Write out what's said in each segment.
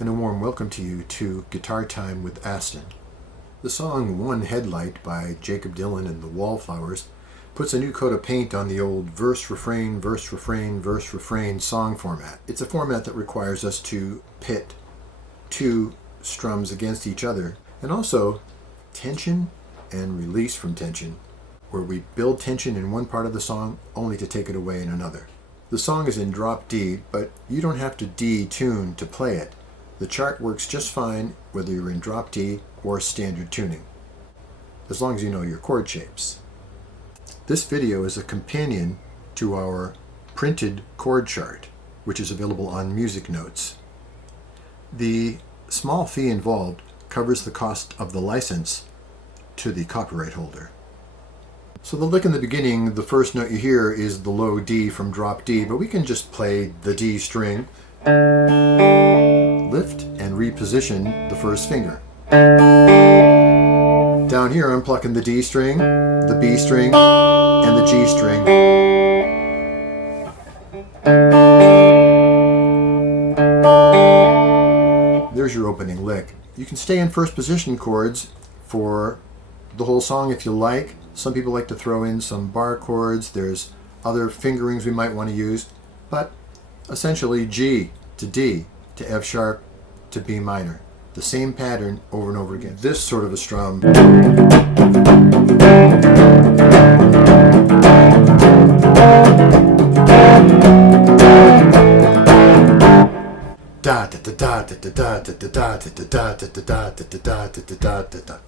and a warm welcome to you to Guitar Time with Aston. The song One Headlight by Jacob Dylan and the Wallflowers puts a new coat of paint on the old verse-refrain, verse-refrain, verse-refrain song format. It's a format that requires us to pit two strums against each other, and also tension and release from tension, where we build tension in one part of the song only to take it away in another. The song is in drop D, but you don't have to D-tune to play it. The chart works just fine whether you're in drop D or standard tuning, as long as you know your chord shapes. This video is a companion to our printed chord chart, which is available on Music Notes. The small fee involved covers the cost of the license to the copyright holder. So the lick in the beginning, the first note you hear is the low D from drop D, but we can just play the D string, lift and reposition the first finger. Down here I'm plucking the D string, the B string, and the G string. There's your opening lick. You can stay in first position chords for the whole song if you like. Some people like to throw in some bar chords. There's other fingerings we might want to use, but essentially G to D to F sharp to B minor. The same pattern over and over again. This sort of a strum. Da da da da da da da da da da da da da da da.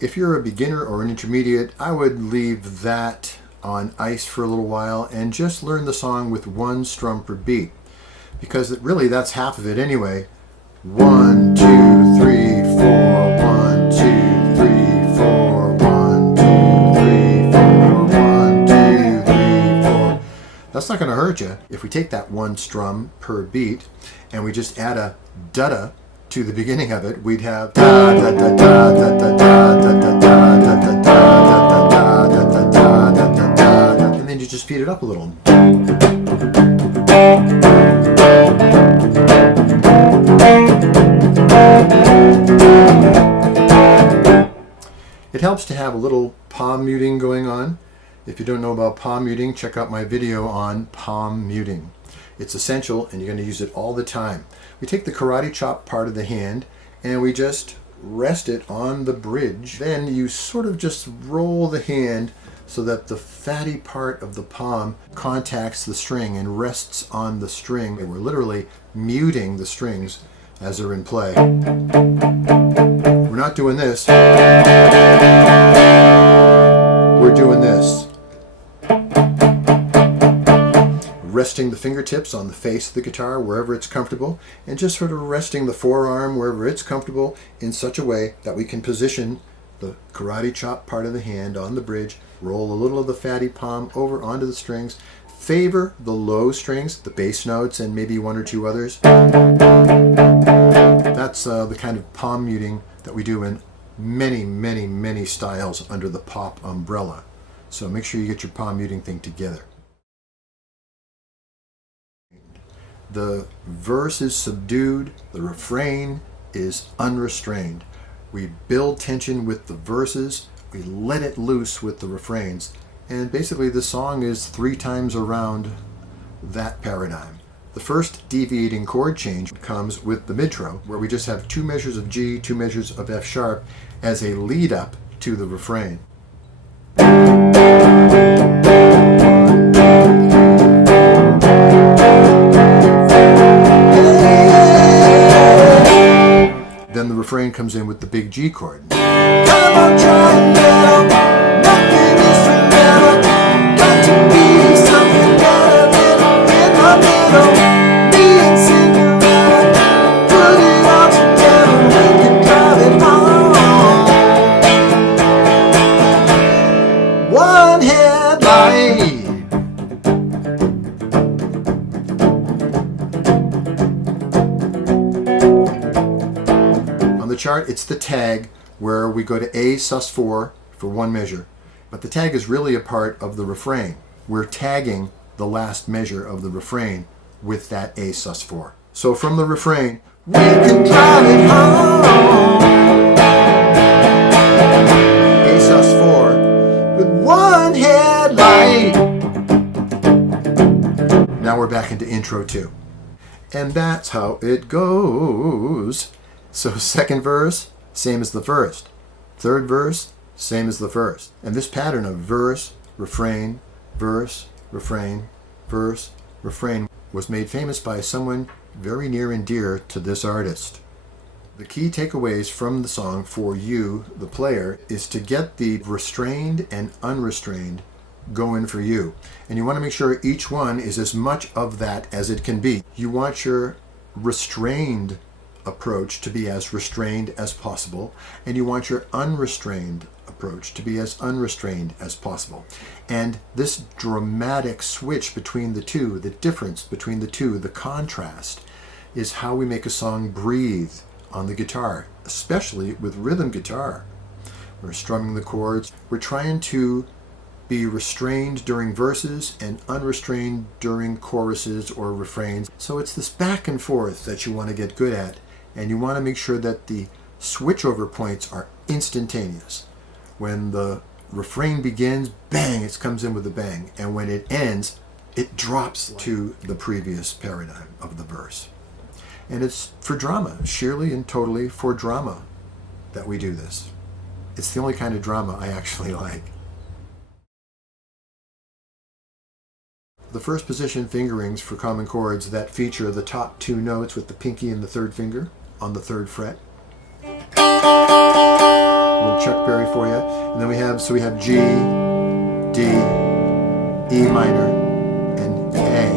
If you're a beginner or an intermediate, I would leave that on ice for a little while and just learn the song with one strum per beat, because really that's half of it anyway. 1, 2, 3, 4, 1, 2, 3, 4, 1, 2, 3, 4, 1, 2, 3, 4. That's not going to hurt you. If we take that one strum per beat and we just add a da-da to the beginning of it, we'd have da da da da da da da da da da da da da da da da da, and then you just speed it up a little. It helps to have a little palm muting going on. If you don't know about palm muting, check out my video on palm muting. It's essential and you're going to use it all the time. We take the karate chop part of the hand and we just rest it on the bridge. Then you sort of just roll the hand so that the fatty part of the palm contacts the string and rests on the string. And we're literally muting the strings as they're in play. We're not doing this. We're doing this. Resting the fingertips on the face of the guitar wherever it's comfortable, and just sort of resting the forearm wherever it's comfortable in such a way that we can position the karate chop part of the hand on the bridge, roll a little of the fatty palm over onto the strings, favor the low strings, the bass notes, and maybe one or two others. That's the kind of palm muting that we do in many, many, many styles under the pop umbrella. So make sure you get your palm muting thing together. The verse is subdued, the refrain is unrestrained. We build tension with the verses, we let it loose with the refrains, and basically the song is 3 times around that paradigm. The first deviating chord change comes with the midtro, where we just have 2 measures of G, 2 measures of F sharp as a lead up to the refrain. Then the refrain comes in with the big G chord. Come on, try and now. Nothing is forever. Got to be something better than in the middle. Me and Cinderella, put it all together. We can drive it home. One headlight. Chart, it's the tag where we go to A sus4 for 1 measure, but the tag is really a part of the refrain. We're tagging the last measure of the refrain with that A sus4. So from the refrain, we can drive it home. A sus4 with one headlight. Now we're back into intro 2. And that's how it goes. So second verse, same as the first. Third verse, same as the first. And this pattern of verse, refrain, verse, refrain, verse, refrain was made famous by someone very near and dear to this artist. The key takeaways from the song for you, the player, is to get the restrained and unrestrained going for you. And you want to make sure each one is as much of that as it can be. You want your restrained approach to be as restrained as possible, and you want your unrestrained approach to be as unrestrained as possible. And this dramatic switch between the two, the difference between the two, the contrast, is how we make a song breathe on the guitar, especially with rhythm guitar. We're strumming the chords. We're trying to be restrained during verses and unrestrained during choruses or refrains. So it's this back and forth that you want to get good at, and you want to make sure that the switchover points are instantaneous. When the refrain begins, bang, it comes in with a bang, and when it ends, it drops to the previous paradigm of the verse. And it's for drama, sheerly and totally for drama that we do this. It's the only kind of drama I actually like. The first position fingerings for common chords that feature the top 2 notes with the pinky and the third finger on the 3rd fret. A little Chuck Berry for you. And then we have G, D, E minor, and A.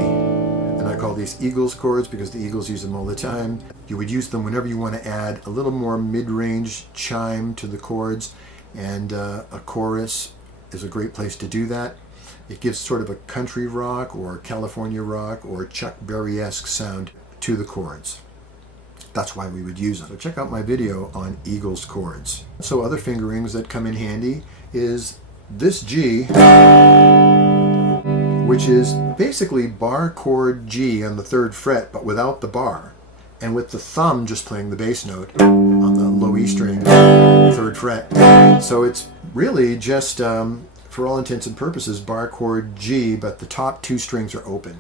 And I call these Eagles chords because the Eagles use them all the time. You would use them whenever you want to add a little more mid-range chime to the chords, and a chorus is a great place to do that. It gives sort of a country rock or California rock or Chuck Berry-esque sound to the chords. That's why we would use them. So check out my video on Eagles chords. So other fingerings that come in handy is this G, which is basically bar chord G on the 3rd fret, but without the bar, and with the thumb just playing the bass note on the low E string, 3rd fret. So it's really just, for all intents and purposes, bar chord G, but the top 2 strings are open.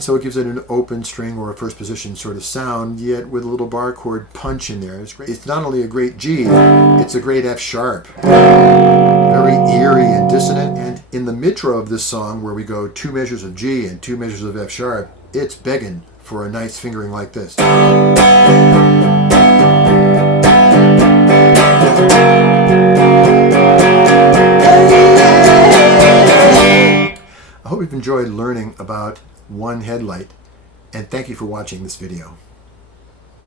So it gives it an open string or a first position sort of sound, yet with a little bar chord punch in there. It's great. It's not only a great G, it's a great F sharp. Very eerie and dissonant. And in the midro of this song, where we go 2 measures of G and 2 measures of F sharp, it's begging for a nice fingering like this. I hope you've enjoyed learning about one headlight, and thank you for watching this video.